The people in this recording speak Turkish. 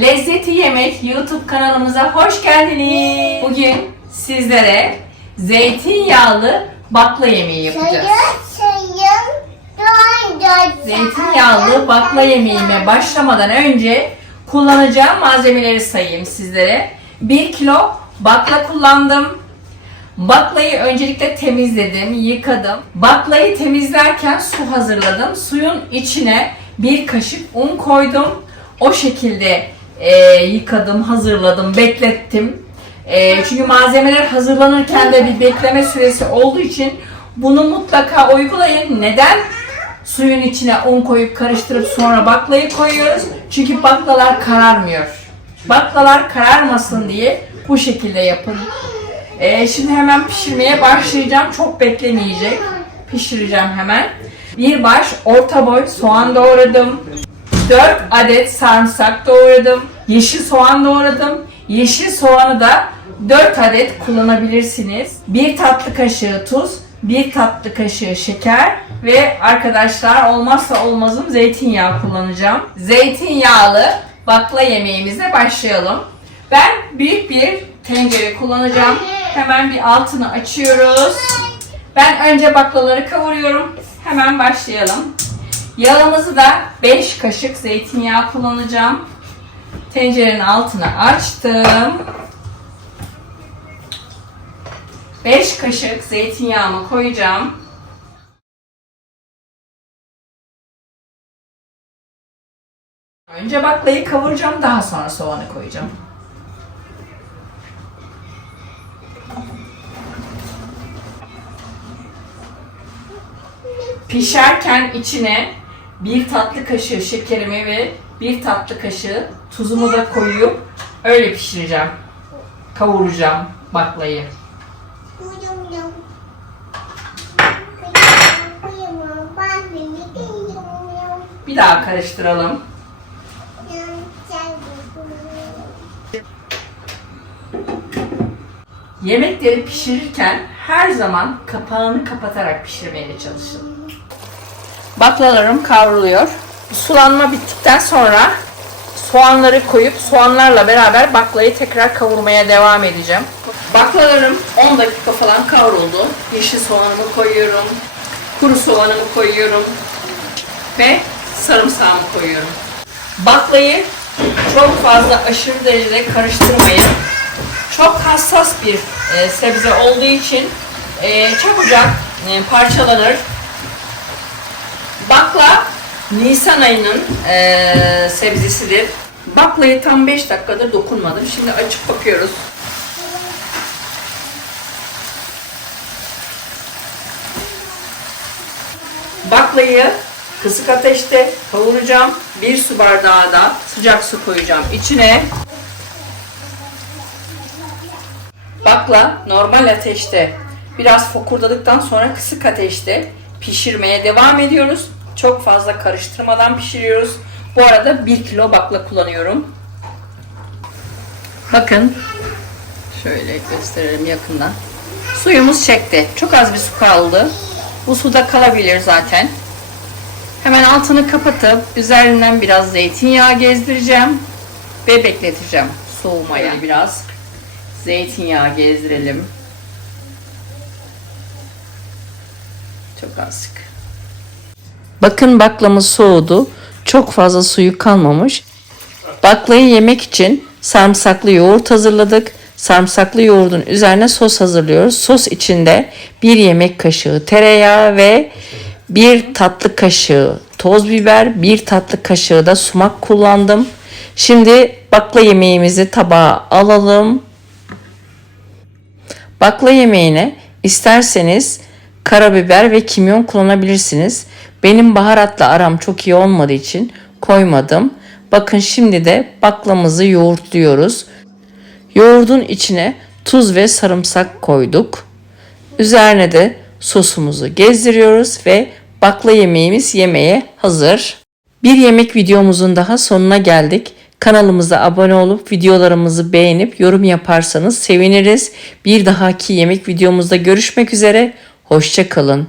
Lezzeti Yemek YouTube kanalımıza hoş geldiniz. Bugün sizlere zeytinyağlı bakla yemeği yapacağız. Zeytinyağlı bakla yemeğime başlamadan önce kullanacağım malzemeleri sayayım sizlere. 1 kilo bakla kullandım. Baklayı öncelikle temizledim, yıkadım. Baklayı temizlerken su hazırladım. Suyun içine bir kaşık un koydum. O şekilde e, yıkadım, hazırladım, beklettim. E, çünkü malzemeler hazırlanırken de bir bekleme süresi olduğu için bunu mutlaka uygulayın. Neden? Suyun içine un koyup karıştırıp sonra baklayı koyuyoruz. Çünkü baklalar kararmıyor. Baklalar kararmasın diye bu şekilde yapın. Ee, şimdi hemen pişirmeye başlayacağım. Çok beklemeyecek. Pişireceğim hemen. Bir baş orta boy soğan doğradım. 4 adet sarımsak doğradım. Yeşil soğan doğradım. Yeşil soğanı da 4 adet kullanabilirsiniz. 1 tatlı kaşığı tuz, 1 tatlı kaşığı şeker ve arkadaşlar olmazsa olmazım zeytinyağı kullanacağım. Zeytinyağlı bakla yemeğimize başlayalım. Ben büyük bir tencere kullanacağım. Hemen bir altını açıyoruz. Ben önce baklaları kavuruyorum. Hemen başlayalım. Yağımızı da 5 kaşık zeytinyağı kullanacağım. Tencerenin altını açtım. 5 kaşık zeytinyağımı koyacağım. Önce baklayı kavuracağım, daha sonra soğanı koyacağım. Pişerken içine bir tatlı kaşığı şekerimi ve bir tatlı kaşığı tuzumu da koyup öyle pişireceğim. Kavuracağım baklayı. Bir daha karıştıralım. Yemekleri pişirirken her zaman kapağını kapatarak pişirmeye çalışın. Baklalarım kavruluyor. Sulanma bittikten sonra soğanları koyup soğanlarla beraber baklayı tekrar kavurmaya devam edeceğim. Baklalarım 10 dakika falan kavruldu. Yeşil soğanımı koyuyorum. Kuru soğanımı koyuyorum. Ve sarımsağımı koyuyorum. Baklayı çok fazla aşırı derecede karıştırmayın. Çok hassas bir e, sebze olduğu için e, çabucak e, parçalanır. Bakla Nisan ayının e, sebzesidir. Baklayı tam 5 dakikadır dokunmadım. Şimdi açıp bakıyoruz. Baklayı kısık ateşte kavuracağım. Bir su bardağı da sıcak su koyacağım içine. Bakla normal ateşte biraz fokurdadıktan sonra kısık ateşte pişirmeye devam ediyoruz. Çok fazla karıştırmadan pişiriyoruz. Bu arada 1 kilo bakla kullanıyorum. Bakın şöyle gösterelim yakından. Suyumuz çekti. Çok az bir su kaldı. Bu suda kalabilir zaten. Hemen altını kapatıp üzerinden biraz zeytinyağı gezdireceğim ve bekleteceğim soğumaya biraz. Zeytinyağı gezdirelim. Çok azıcık. Bakın baklamız soğudu. Çok fazla suyu kalmamış. Baklayı yemek için sarımsaklı yoğurt hazırladık. Sarımsaklı yoğurdun üzerine sos hazırlıyoruz. Sos içinde bir yemek kaşığı tereyağı ve bir tatlı kaşığı toz biber, bir tatlı kaşığı da sumak kullandım. Şimdi bakla yemeğimizi tabağa alalım. Bakla yemeğine isterseniz karabiber ve kimyon kullanabilirsiniz. Benim baharatla aram çok iyi olmadığı için koymadım. Bakın şimdi de baklamızı yoğurtluyoruz. Yoğurdun içine tuz ve sarımsak koyduk. Üzerine de sosumuzu gezdiriyoruz ve bakla yemeğimiz yemeğe hazır. Bir yemek videomuzun daha sonuna geldik. Kanalımıza abone olup videolarımızı beğenip yorum yaparsanız seviniriz. Bir dahaki yemek videomuzda görüşmek üzere. Hoşçakalın.